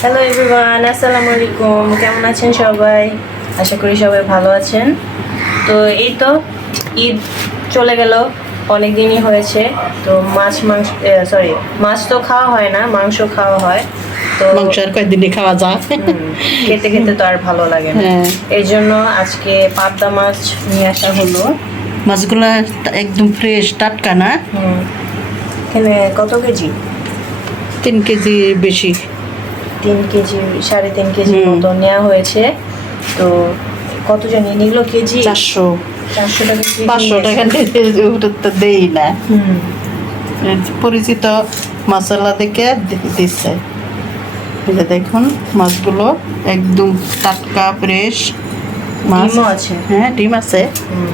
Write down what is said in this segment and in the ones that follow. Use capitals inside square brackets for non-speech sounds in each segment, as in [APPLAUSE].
Hello everyone আসসালামু আলাইকুম কেমন আছেন সবাই? আশা করি সবাই ভালো আছেন। তো এই তো ঈদ চলে গেল। অনেক দিনই হয়েছে। তো মাছ মাংস সরি মাছ তো খাওয়া হয় না মাংস খাওয়া হয়। তো মাংস আর কয়েকদিনই খাওয়া যায়। খেতে খেতে তো আর ভালো লাগে না। হ্যাঁ। এই জন্য আজকে পাবদা মাছ নিয়ে আসা হলো। মাছগুলো একদম ফ্রেশ টাটকা না? এখানে কত কেজি? তিন কেজি বেশি। তিন কেজি সাড়ে তিন কেজি। মতো নেওয়া হয়েছে। তো কত জানি? নিল কেজি? চারশো। চারশো টাকা পাঁচশো টাকা তো দেই না। হুম। পরিচিত মশলা দেখে দিচ্ছে। এই দেখুন মাছগুলো একদম টাটকা ফ্রেশ মাছ। আছে? হ্যাঁ ডিম আছে। হ্যাঁ।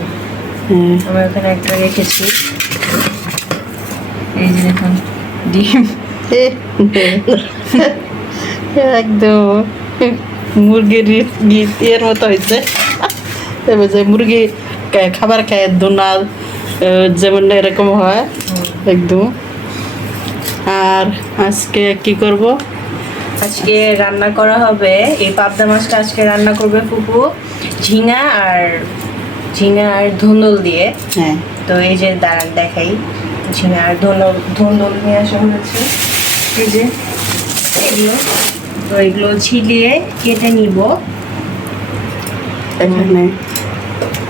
আমি ওখানে একটা রেখেছি। এই যে দেখুন ডিম। এ, একদম মুরগির ইয়ের মতো হয়েছে এবার যে মুরগি খাবার খায় দোনা আহ, যেমন এরকম হয় একদম। আর আজকে কি করব? আজকে রান্না করা হবে এই পাবদা মাছটা আজকে রান্না করবে ফুপু ঝিঙা আর ঝিঙা আর ধুন্দুল দিয়ে। হ্যাঁ। তো এই যে দাঁড়ান দেখাই ঝিঙা আর ধুন্দুল ধুন্দুল নিয়ে আসা হয়েছে। এই যে এগুলো তো এগুলো ছিলিয়ে কেটে নিব। এখানে।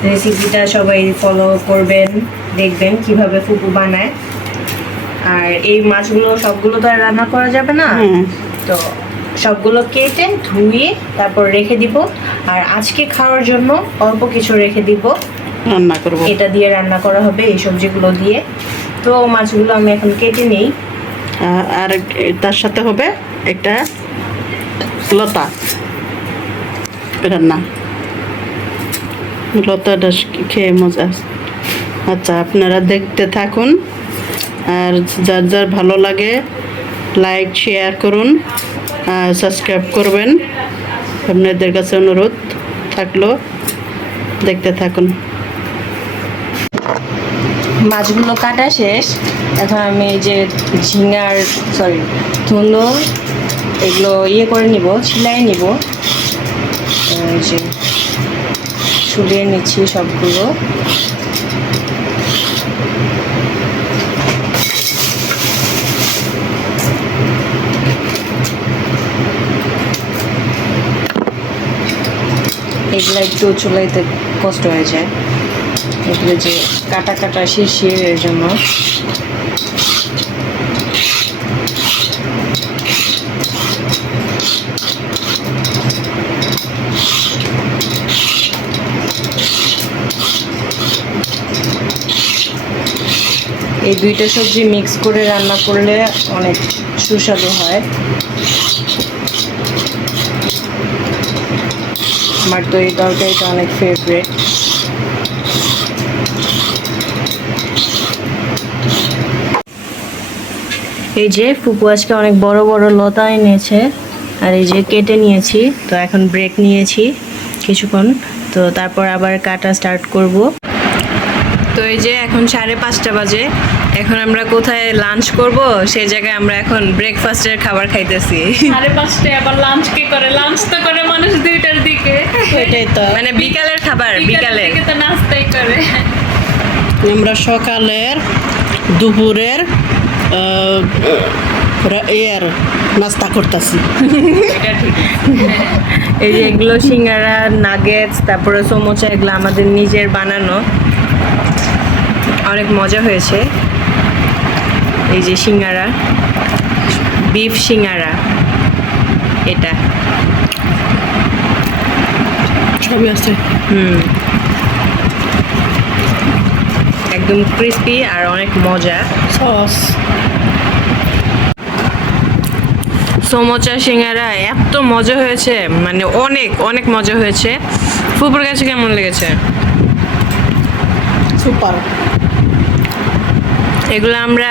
রেসিপিটা সবাই ফলো করবেন দেখবেন কীভাবে ফুপু বানায়। আর এই মাছগুলো সবগুলো তো আর রান্না করা যাবে না। হ্যাঁ। তো সবগুলো কেটে ধুয়ে তারপর রেখে দিব। আর আজকে খাওয়ার জন্য অল্প কিছু রেখে দিব। রান্না করব। এটা দিয়ে রান্না করা হবে এই সবজিগুলো দিয়ে। তো মাছগুলো আমি এখন কেটে নেই। আর- আর তার সাথে হবে একটা লতা। রান্না লতাটা খেয়ে মজা আচ্ছা আপনারা দেখতে থাকুন। আর যার যার ভালো লাগে, লাইক, শেয়ার করুন সাবস্ক্রাইব করবেন। আপনাদের কাছে অনুরোধ থাকল, দেখতে থাকুন। মাছগুলো কাটা শেষ। এখন আমি যে ঝিঙার সরি ধুলো এগুলো ইয়ে করে নিব ছিলাই নিব। যে ছুলিয়ে নিচ্ছি সবগুলো। এগুলো একটু চুলাইতে কষ্ট হয়ে যায়। এগুলো যে কাটা কাটা শিরশির এর জন্য। এই দুইটা সবজি মিক্স করে রান্না করলে অনেক সুস্বাদু হয়। আমার তো এই তরকারিটা অনেক ফেভারেট এই যে ফুপু আজকে অনেক বড় বড় লতা এনেছে আর এই যে কেটে নিয়েছি, তো এখন ব্রেক নিয়েছি কিছুক্ষণ। তো তারপর আবার কাটা স্টার্ট করব। তো এই যে এখন সাড়ে পাঁচটা বাজে। এখন আমরা কোথায় লাঞ্চ করব? সেই জায়গায় আমরা এখন ব্রেকফাস্টের খাবার খাইতেছি। সাড়ে পাঁচটায় আবার লাঞ্চ কে করে? লাঞ্চ তো করে মানুষ দুইটার দিকে। এটাই তো। মানে বিকালের খাবার বিকালের তো নাস্তাই করে। আমরা সকালের দুপুরের আহ, রা- ইয়ের নাস্তা করতেছি। এই যে এগুলো সিঙ্গারা নাগেটস তারপরে সমোচা এগুলো আমাদের নিজের বানানো। অনেক মজা হয়েছে। এই যে সিঙ্গারা। বিফ সিঙ্গারা। এটা। সবই আছে। হুম। একদম ক্রিস্পি আর অনেক মজা। সস। সমোচা সিঙ্গারা এত মজা হয়েছে। মানে অনেক অনেক মজা হয়েছে। ফুপুর কাছে কেমন লেগেছে? সুপার। এগুলো আমরা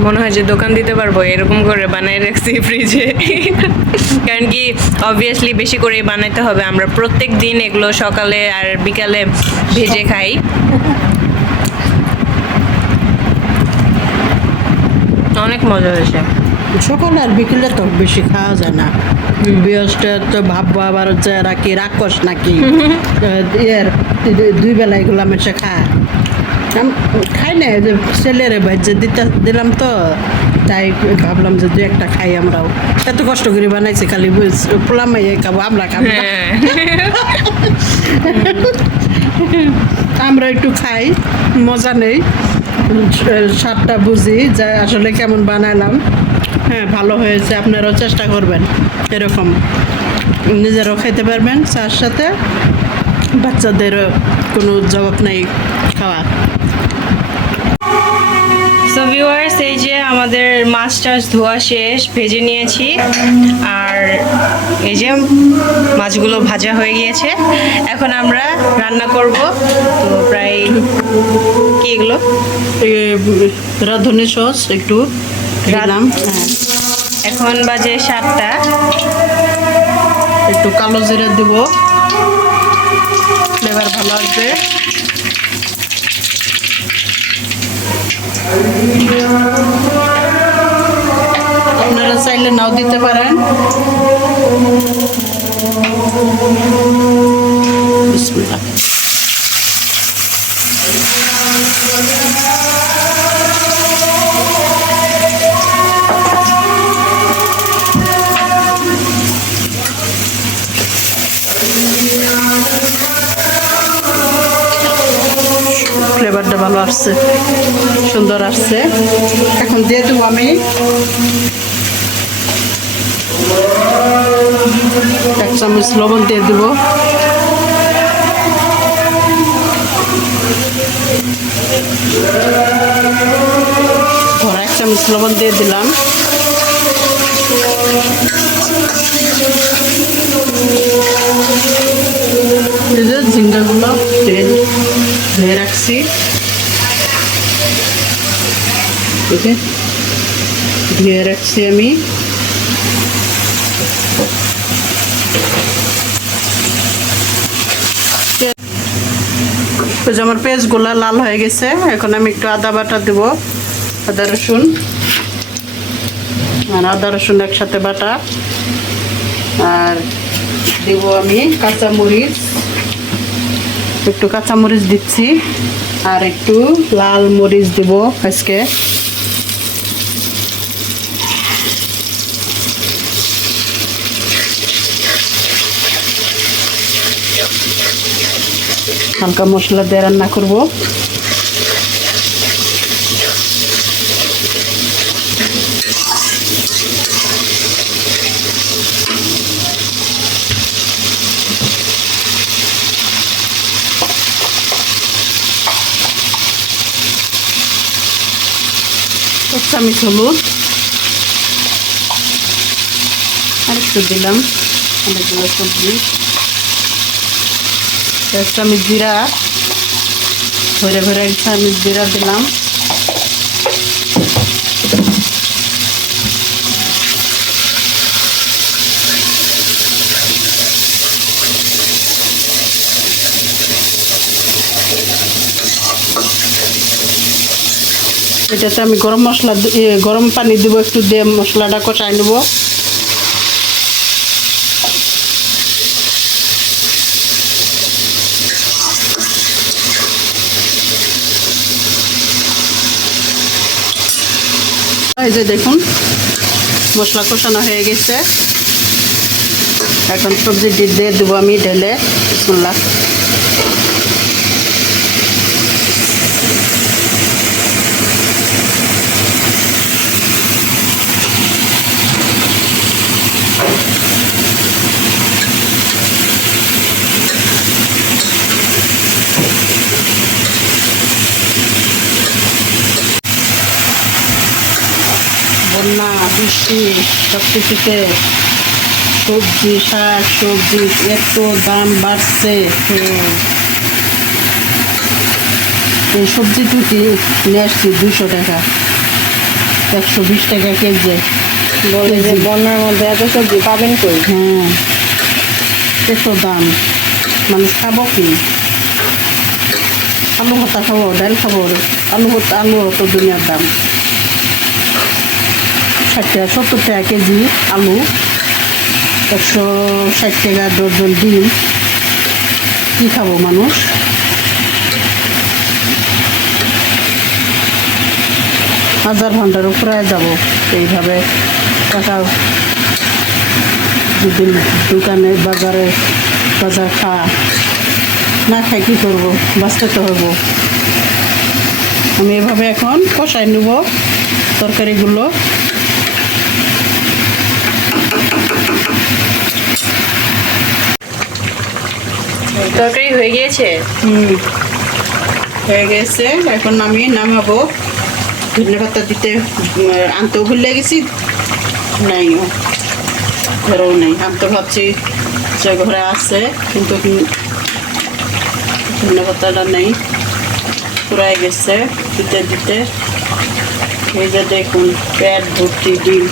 মনে হয় যে দোকান দিতে পারব এরকম করে বানাই রাখছি ফ্রিজে কারণ কি অবভিয়াসলি বেশি করে বানাইতে হবে। আমরা প্রত্যেক দিন এগুলো সকালে আর বিকালে ভেজে খাই। অনেক মজা হয়েছে। সকাল আর বিকেলে তো বেশি খাওয়া যায় না। বৃহস্পতি তো ভাববো আবার হচ্ছে এরা কি রাক্ষস নাকি? [LAUGHS] ইয়ের দুই বেলা এগুলো মেশে খায়। আম- খাই না যে ছেলেরে ভাজ্যে দিতে দিলাম তো। তাই ভাবলাম যে দু একটা খাই আমরাও। এত কষ্ট করে বানাইছি খালি পোলাম খাব আমরা খাব। হ্যাঁ। আমরা একটু খাই মজা নেই। স্বাদটা বুঝি যে আসলে কেমন বানালাম। হ্যাঁ ভালো হয়েছে আপনারাও চেষ্টা করবেন এরকম। নিজেরাও খেতে পারবেন চার সাথে। বাচ্চাদেরও কোনো জবাব নেই। খাওয়া। সো ভিউয়ার্স এই যে আমাদের মাছ টাছ ধোয়া শেষ ভেজে নিয়েছি। আর এই যে মাছগুলো ভাজা হয়ে গিয়েছে। এখন আমরা রান্না করব। তো প্রায় কি এগুলো? রাঁধুনি সস একটু দিলাম হ্যাঁ। এখন বাজে সাতটা। একটু কালো জিরা দেবো। ফ্লেভার ভালো আসবে। আপনারা চাইলে নাও দিতে পারেন। ফ্লেভারটা ভালো আসছে, সুন্দর আসছে। এখন দিয়ে দেবো আমি এক চামচ লবণ দিয়ে দেবো। এক চামচ লবণ দিয়ে দিলাম। ধুয়ে রাখছি ধুয়ে রাখছি আমি। যে আমার পেঁয়াজগুলো লাল হয়ে গেছে, এখন আমি একটু আদা বাটা দেবো, আদা রসুন। আর আদা রসুন একসাথে বাটা। আর দেব আমি কাঁচামরিচ। একটু কাঁচামরিচ দিচ্ছি আর একটু লাল মরিচ দেব আজকে। হালকা মশলা দিয়ে রান্না করব। চামচ হলুদ আর একটু দিলাম অনেকগুলো সবজি এক চামচ জিরা ভরে ভরে এক চামচ জিরা দিলাম এটাতে আমি গরম মশলা গরম পানি দিব, একটু দিয়ে মশলাটা কষাই নেব। এই যে দেখুন, মশলা কষানো হয়ে গেছে। এখন সবজি দিয়ে দেবো আমি ঢেলে, বিসমুল্লাহ। বন্যা বৃষ্টি সব কিছুতে সবজি শাক সবজি এত দাম বাড়ছে। তো এই সবজি দুটি নিয়ে আসছি দুশো টাকা একশো বিশ টাকা কেজি। বলে যে বন্যার মধ্যে এত সবজি পাবেন কই? হ্যাঁ এত দাম। মানুষ খাব কি? আলু হতা খাব ডাল খাব আলু হতা আলু হতো দুনিয়ার দাম। ষাট টাকা সত্তর টাকা কেজি আলু, একশো ষাট টাকা ডজন ডিম। কী খাব মানুষ? হাজার ঘণ্টার উপরে যাব এইভাবে। টাকা যদি দোকানে, বাজারে, বাজার খা। না খাই কী করব? বাঁচতে তো হব আমি এভাবে এখন কষাই নেব তরকারিগুলো। তরকারি হয়ে গিয়েছে? হুম। হয়ে গেছে, এখন আমি নামাবো। ধনে পাতা দিতে আনতেও ভুলে গেছি। নাই ঘরেও নেই। আমি তো ভাবছি যে ঘরে আছে, কিন্তু ধনে পাতাটা নেই। পুরাই গেছে, দিতে দিতে। এই যে দেখুন, পেট ভর্তি ডিম।